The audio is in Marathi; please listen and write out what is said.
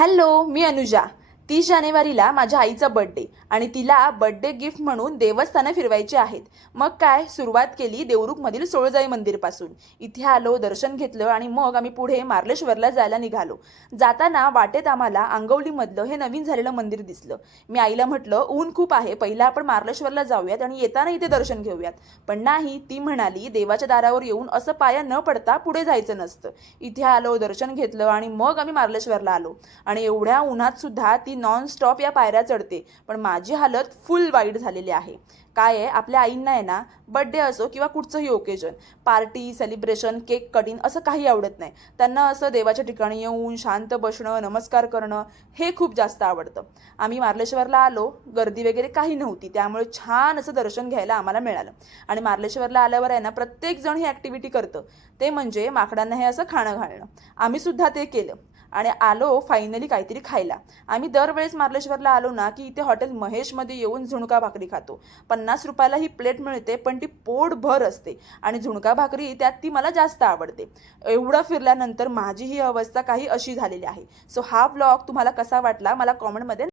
हॅलो, मी अनुजा. 30 जानेवारीला माझ्या आईचा बर्थडे आणि तिला बर्थडे गिफ्ट म्हणून देवस्थानं फिरवायची आहेत. मग काय सुरुवात केली देवरुखमधील सोळजाई मंदिरपासून. इथे आलो, दर्शन घेतलं आणि मग आम्ही पुढे मार्लेश्वरला जायला निघालो. जाताना वाटेत आम्हाला आंगवलीमधलं हे नवीन झालेलं मंदिर दिसलं. मी आईला म्हटलं, ऊन खूप आहे, पहिला आपण मार्लेश्वरला जाऊयात आणि येताना इथे दर्शन घेऊयात. पण नाही, ती म्हणाली, देवाच्या दारावर येऊन असं पाया न पडता पुढे जायचं नसतं. इथे आलो, दर्शन घेतलं आणि मग आम्ही मार्लेश्वरला आलो. आणि एवढ्या उन्हात सुद्धा ती नॉन स्टॉप या पायऱ्या चढते. पण माझी हालत फुल वाईट झालेली आहे. काय आहे, आपल्या आईंना आहे ना, बड्डे असो किंवा कुठचंही occasion, party, celebration, cake cutting असं काही आवडत नाही. त्यांना असं देवाच्या ठिकाणी येऊन शांत बसणं, नमस्कार करणं हे खूप जास्त आवडतं. आम्ही मार्लेश्वरला आलो, गर्दी वगैरे काही नव्हती, त्यामुळे छान असं दर्शन घ्यायला आम्हाला मिळालं. आणि मार्लेश्वरला आल्यावर आहे ना, प्रत्येकजण ही ॲक्टिव्हिटी करतं, ते म्हणजे माकडांना हे असं खाणं घालणं. आम्ही सुद्धा ते केलं आणि आलो फायनली काहीतरी खायला. आम्ही दरवेळेस मार्लेश्वरला आलो ना, की इथे हॉटेल महेशमध्ये येऊन झुणका भाकरी खातो. 50 रुपयाला ही प्लेट मिळते, पण ती पोटभर असते आणि झुणका भाकरी त्यात ती मला जास्त आवडते. एवढं फिरल्यानंतर माझी ही अवस्था काही अशी झालेली आहे. सो हा व्लॉग तुम्हाला कसा वाटला मला कॉमेंटमध्ये